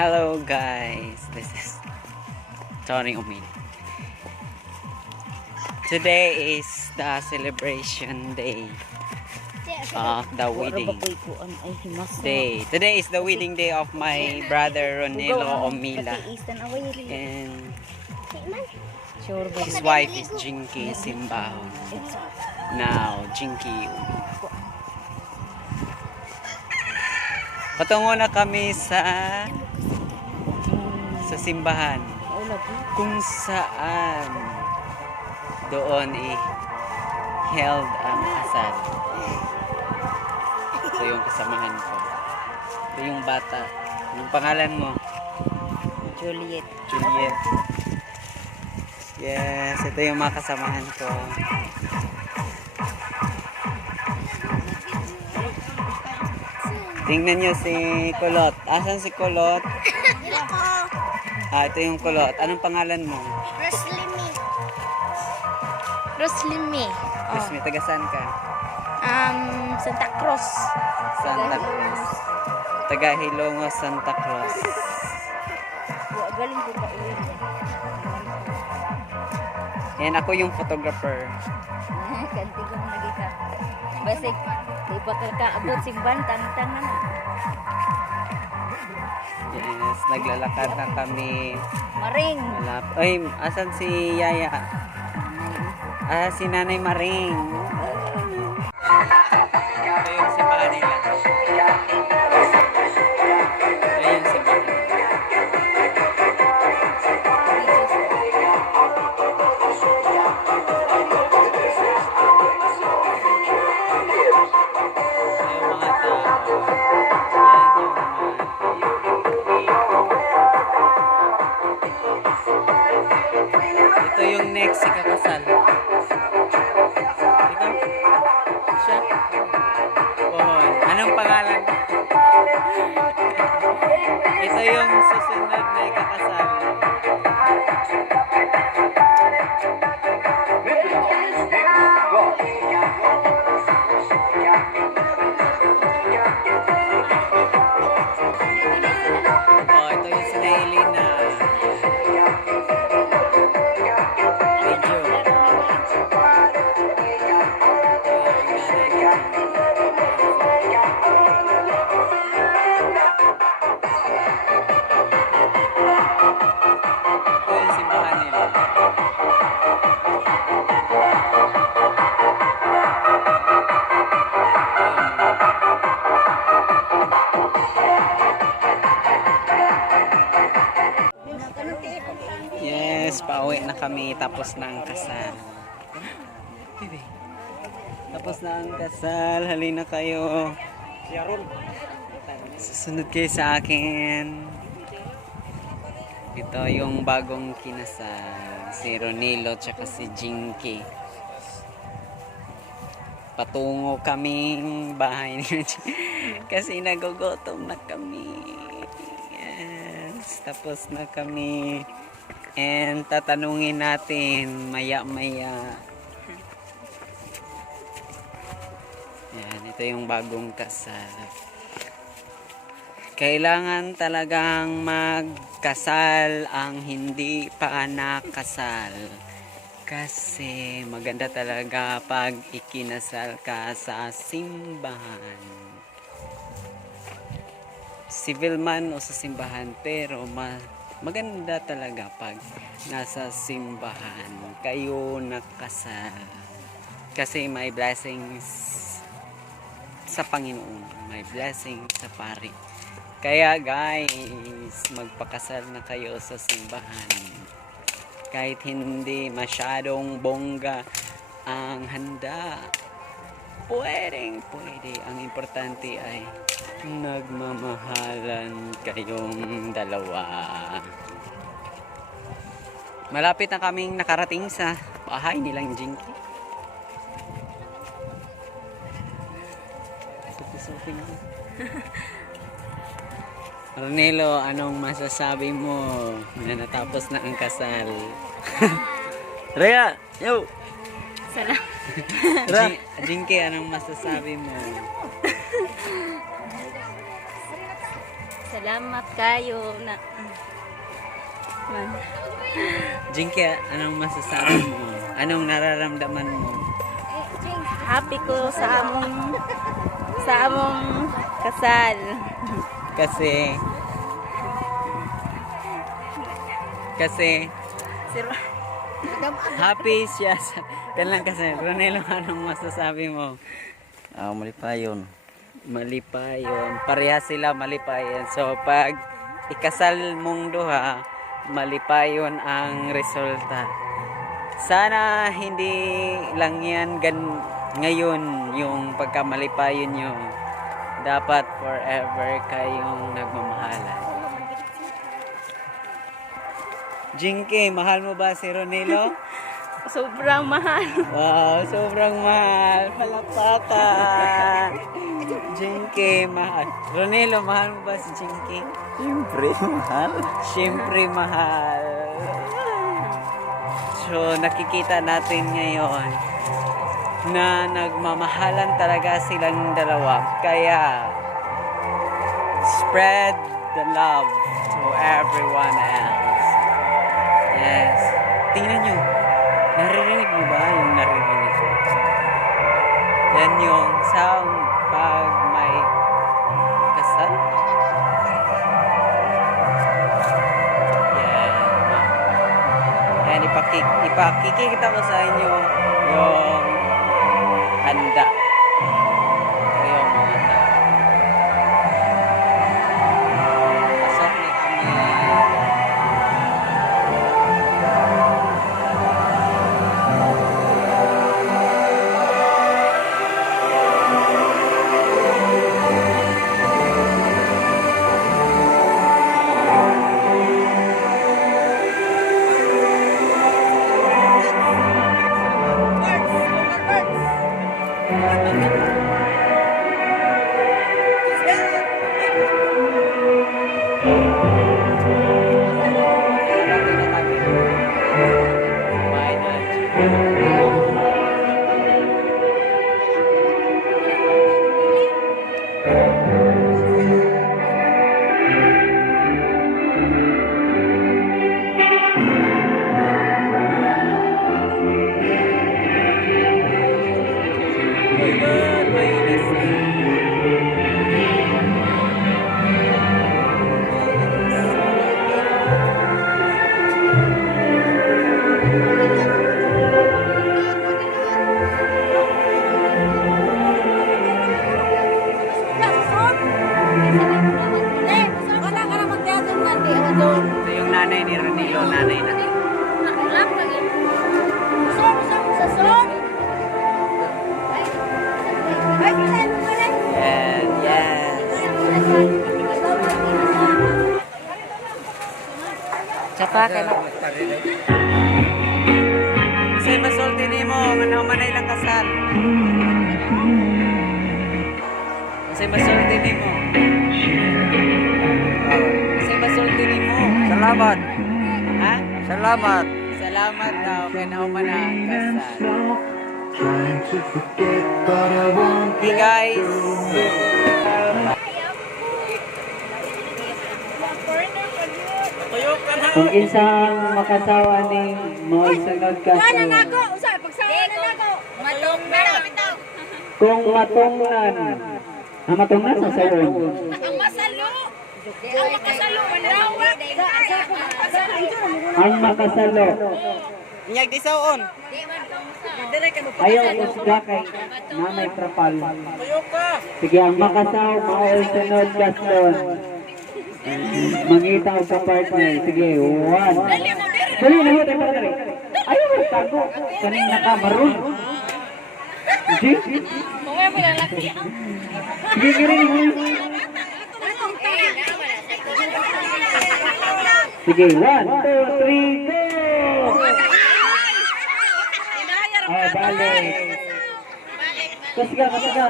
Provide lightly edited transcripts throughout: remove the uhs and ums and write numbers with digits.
Hello guys, this is Tony Umil. Today is the celebration day of the wedding day. Today is the wedding day of my brother Ronelo Omila and his wife is Jinky Simbahon. Now, Jinky patungo na kami sa simbahan kung saan doon held ang kasal. Ito yung kasamahan ko. Ito yung bata. Anong pangalan mo? Juliet. Juliet. Yes, ito yung mga kasamahan ko. Tingnan nyo si Kulot. Asan si Kulot? Ito yung Kulot. Anong pangalan mo? Roslimi. Roslimi. Roslimi, taga saan ka? Santa Cruz. Santa Cruz. Taga Hilongo, Santa Cruz. Galing ko ba uwi? Yan, ako yung photographer. Kanti ko lagi ka. Basig, di pa kakaabot si Bantang-tang na. Yes, naglalakad na kami. Maring. Ay, asan si Yaya? Si Nanay Maring. Ito yung simbahan nila. Ito yung simbahan. Ito yung next ikakasal. Ikaw? Siya? Oh, anong pangalan? Ito yung susunod na ikakasal. Oh, ito yung si Nailina. Yes, pauwi na kami tapos na ang kasal. Tapos na ang kasal, halina kayo. Susunod kayo sa akin. Ito yung bagong kinasal, si Ronilo tsaka si Jinky. Patungo kaming bahay ni Jinky kasi nagugutom na kami. Yes, tapos na kami. And tatanungin natin maya-maya. Yan, ito yung bagong kasal. Kailangan talagang magkasal ang hindi pa nakasal. Kasi maganda talaga pag ikinasal ka sa simbahan. Civil man o sa simbahan, pero maganda talaga pag nasa simbahan kayo nakasal. Kasi may blessings sa Panginoon. May blessing sa pari. Kaya guys, magpakasal na kayo sa simbahan. Kahit hindi masyadong bongga ang handa, pwede. Ang importante ay nagmamahalan kayong dalawa. Malapit na kaming nakarating sa bahay nilang Jinky. Supi-supi na. Ronelo, anong masasabi mo na natapos na ang kasal? Rhea, yo! Salamat. Jinky, anong masasabi mo? Salamat kayo na man. Jinky, anong masasabi mo? Anong nararamdaman mo? Happy ko sa among kasal. Kasi happy siya sa kailan kasi. Ronelo, anong masasabi mo? Malipayon. Malipayon. Pareha sila malipayon. So pag ikasal mong duha, malipayon ang resulta. Sana hindi lang yan ngayon yung pagkamalipayon nyo. Dapat forever kayong nagmamahalan. Jinky, mahal mo ba si Ronelo? Sobrang mahal. Wow, sobrang mahal. Palakpakan. Jinky, mahal. Ronelo, mahal mo ba si Jinky? Siyempre, mahal. Siyempre, mahal. So, nakikita natin ngayon na nagmamahalan talaga silang dalawa. Kaya, spread the love to everyone else. Yes. Tingnan nyo. Naririnig mo ba yung naririnig ko? Yan yung sound pag may kasal. Yan. Yan, ipakikita ko sa inyo yung handa. Ito yung mga tao. Pasok na kami. Ito yung nanay ni Ronelo, nanay na. Yes. Tsaka kaya Say masulti ni mo, manay lang kasal. Say masulti ni mo. Say masulti ni mo. Salamat. Ha? Salamat. Salamat daw, kaya nauman na ang kasal. Okay guys. Kung isang makasawa ni mo isunod ka kung matungnan matungnan sa sawon ang makasalo Inyag di saon. ayaw usga kay nanay trapal sige ang makasaw mao isunod gaston mangita og sa partner sige 1 dali na ho dali ayaw magtago kanina ka maroon sige sige giri sige 1 2 3 go balik kusga kusga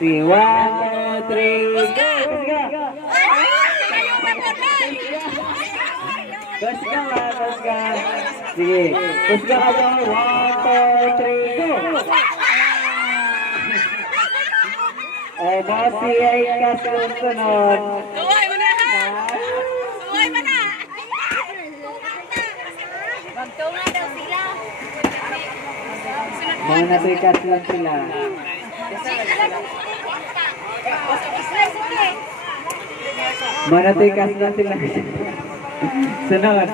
sige 1 2 3 go kusga sige kusga ka ba 1 2 3 go O, bossy ay kasunod. Suway mo na ha! Suway mo na! Magtunga daw sila. Mga natikas lang sila. Mga natikas lang sila. Sunod.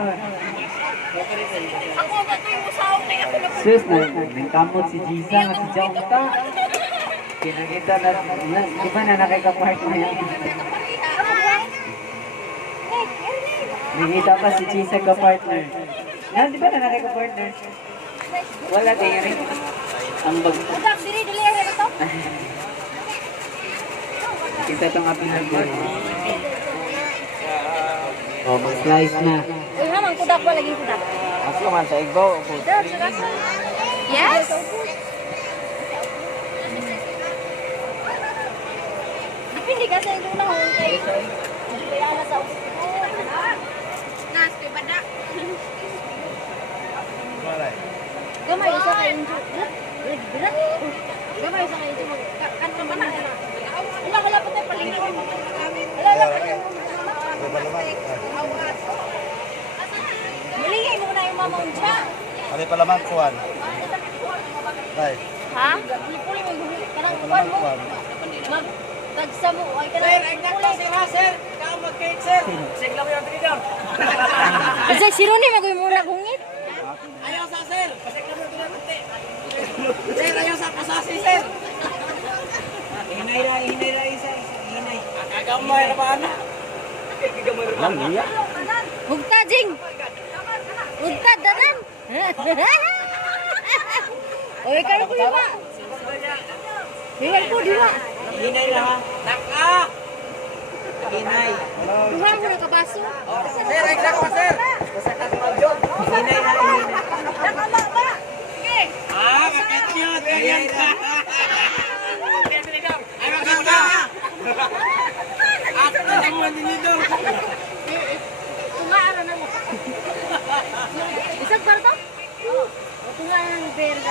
Ako ba ito yung usaw na ako na Sus, nagkamot si Jisa nga si Jongta. Kinakita na, di ba na nakikapart na yan? Nakita pa si Jisa ka-partner. Di ba na nakikapartner? Wala kayo rin. Ang bag... Udak, dili, dili, ano to? Kita itong apinag ko. O, mag-slice na. Uy, hamang kudak ba? Laging kudak. Ako man sa igbo. Yes? Dipindi kasi yung nahong kay. Kaya na sa nas kay bada. gamay isa kayo yung bilat. Gamay isa kayo yung Kan pa man. wala wala pa tayo palingaw. Wala wala pa tayo. Malingay mo na yung mamang siya. Ano pala man kuhan? Tay. Ha? Puli mo yung kanang kuwan mo. Mag tagsa mo ay kanang puli. Sir, ka mag-cake sir. Sigla mo yung tinidor. Kasi si Ronnie magoy mo na gungit. Ayaw sa sir. Sigla mo yung tinidor. Sir, ayaw sa pasasi sir. Hinay isa. Hinay. Akagamay na ba na? Lang niya. Hugta jing. Hugta danan. Oy kayo ko diba? Hinay ko diba? Hinay na ha. Taka! Hinay. Duha mo na kabaso. Sir, exact pa sir. Hinay na hinay. Nakama ba? Sige. Kakit-cute. Ganyan ka. Ay, maganda. Ako na lang mo nito. Tumaaro na mo. Isang kwarto? Oo. O tunga ng berga.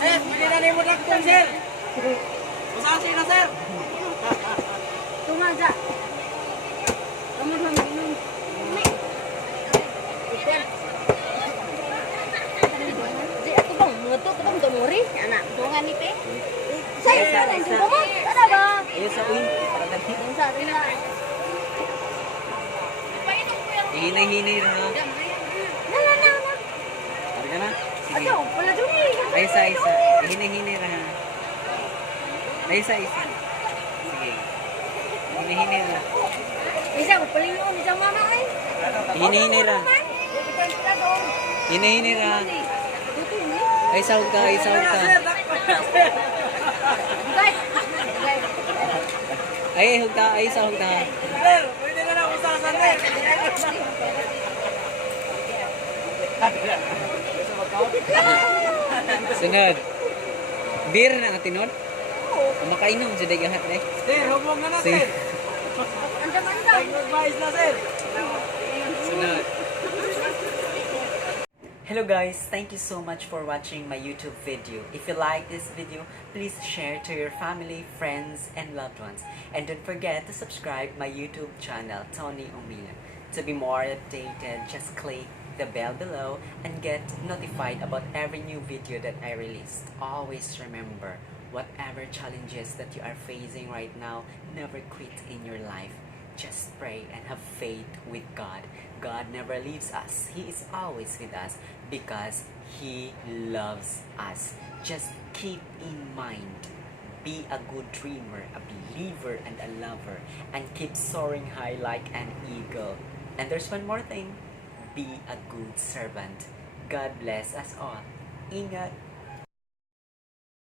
Sir, pwede na rin mo dakton sir. Masasi na sir. Tunga dyan. Kamu na minum. Di ako bang muto ko bang tumuri? Anak, tunga ni pe. Sa'yo na lang dito mo. Tara ba? Ayun sa uwi. Yung sa atin na. Hinay-hinay na. Na. Targa na. Sige. Ato, wala dun eh. Ay, isa. Hinay-hinay na. Ay, isa. Sige. Hinay-hinay na. Isa, paling mo, isang mama ay. Hinay-hinay na. Hinay-hinay na. Ay, sahog ka. Ay, hugta. Ay, sahog ka. Sir, pwede na na usasan sir. Sunod. Beer na nga tinod. Makainom sa dagahat eh. Sir, hubog na na Sige. sir. Nag-advise na sir. Sunod. Hello guys, thank you so much for watching my YouTube video. If you like this video, please share to your family, friends, and loved ones. And don't forget to subscribe my YouTube channel, Tony Omila. To be more updated, just click the bell below and get notified about every new video that I release. Always remember, whatever challenges that you are facing right now, never quit in your life. Just pray and have faith with God. God never leaves us. He is always with us because He loves us. Just keep in mind, be a good dreamer, a believer, and a lover, and keep soaring high like an eagle. And there's one more thing, be a good servant. God bless us all. Ingat!